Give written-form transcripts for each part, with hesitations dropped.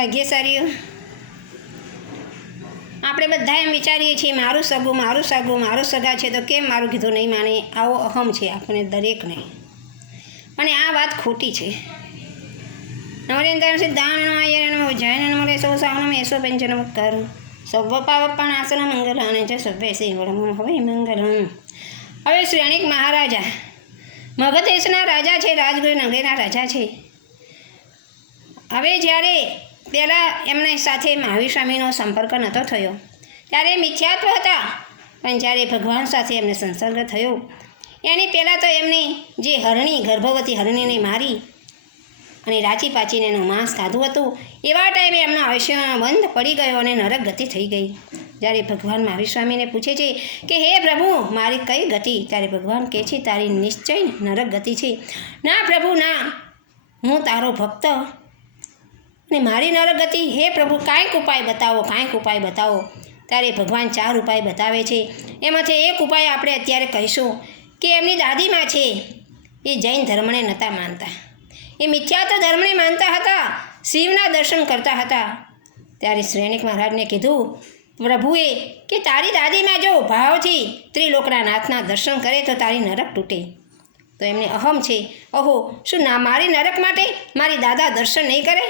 ભાગ્યશાળીઓ આપણે બધા એમ વિચારીએ છીએ મારું સગું મારું સગા છે તો કેમ મારું કીધું નહીં માને, આવો અહમ છે આપણે દરેકને. અને આ વાત ખોટી છે. નવરેન્દ્ર સિદ્ધાંત જૈન નમરે સૌ સાવનમ એસો પંચનમ કર સર્વ પાવપણ આસન મંગલાને છે સભ્ય સિંહમ હવે મંગલમ. હવે શ્રેણિક મહારાજા મગધ દેશના રાજા છે, રાજગૃહ નગરના રાજા છે. હવે જ્યારે પહેલાં એમની સાથે મહાવીર સ્વામીનો સંપર્ક નહોતો થયો ત્યારે મિથ્યાત્વ હતા, પણ જ્યારે ભગવાન સાથે એમને સંસર્ગ થયો એની પહેલાં તો એમને જે હરણી ગર્ભવતી હરણીને મારી અને રાચી પાચીને એનું માંસ ખાધું હતું, એવા ટાઈમે એમનો આયુષ્યમાં બંધ પડી ગયો અને નરક ગતિ થઈ ગઈ. જ્યારે ભગવાન મહાવીર સ્વામીને પૂછે છે કે હે પ્રભુ મારી કઈ ગતિ, ત્યારે ભગવાન કહે છે તારી નિશ્ચય નરક ગતિ છે. ના પ્રભુ ના, હું તારો ભક્ત ને મારી નરક ગતિ, હે પ્રભુ કાંઈક ઉપાય બતાવો. ત્યારે ભગવાન 4 ઉપાય બતાવે છે. એમાંથી એક ઉપાય આપણે અત્યારે કહીશું કે એમની દાદીમાં છે એ જૈન ધર્મને નહોતા માનતા, એ મિથ્યાત્વ ધર્મને માનતા હતા, શિવના દર્શન કરતા હતા. ત્યારે શ્રેણિક મહારાજને કીધું પ્રભુએ કે તારી દાદીમાં જો ભાવથી ત્રિલોકના નાથના દર્શન કરે તો તારી નરક તૂટે. તો એમને અહમ છે, અહો શું ના મારી નરક માટે મારી દાદા દર્શન નહીં કરે,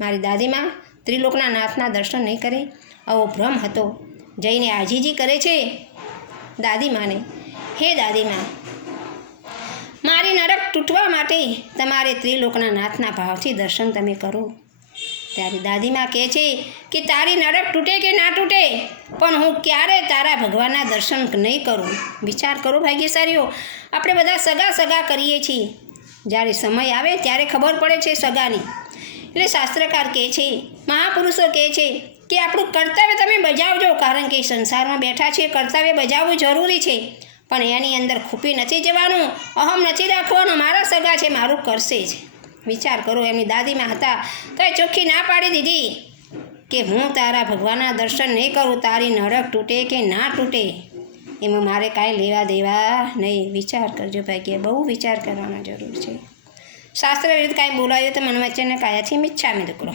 મારી દાદીમાં ત્રિલોકના નાથના દર્શન નહીં કરે, આવો ભ્રમ હતો. જઈને આજીજી કરે છે દાદીમાને, હે દાદીમા મારી નરક તૂટવા માટે તમારે ત્રિલોકના નાથના ભાવથી દર્શન તમે કરો. ત્યારે દાદીમા કહે છે કે તારી નરક તૂટે કે ના તૂટે પણ હું ક્યારે તારા ભગવાનના દર્શન નહીં કરું. વિચાર કરો ભાગ્યશાળીઓ, આપણે બધા સગા કરીએ છીએ, જ્યારે સમય આવે ત્યારે ખબર પડે છે સગાની. એટલે શાસ્ત્રકાર કહે છે, મહાપુરુષો કહે છે કે આપણું કર્તવ્ય તમે બજાવજો, કારણ કે સંસારમાં બેઠા છીએ, કર્તવ્ય બજાવવું જરૂરી છે, પણ એની અંદર ખૂપી નથી જવાનું, અહમ નથી રાખવાનો, મારા સગા છે મારું કરશે જ. વિચાર કરો એમની દાદીમાં હતા તો એ ચોખ્ખી ના પાડી દીધી કે હું તારા ભગવાનના દર્શન નહીં કરું, તારી નરક તૂટે કે ના તૂટે એમાં મારે કાંઈ લેવા દેવા નહીં. વિચાર કરજો ભાઈ, બહુ વિચાર કરવાનો જરૂર છે. શાસ્ત્ર વિરુદ્ધ કાંઈ બોલાયું તો મન વચ્ચેને કાયાથી મિચ્છામી દુક્કડો.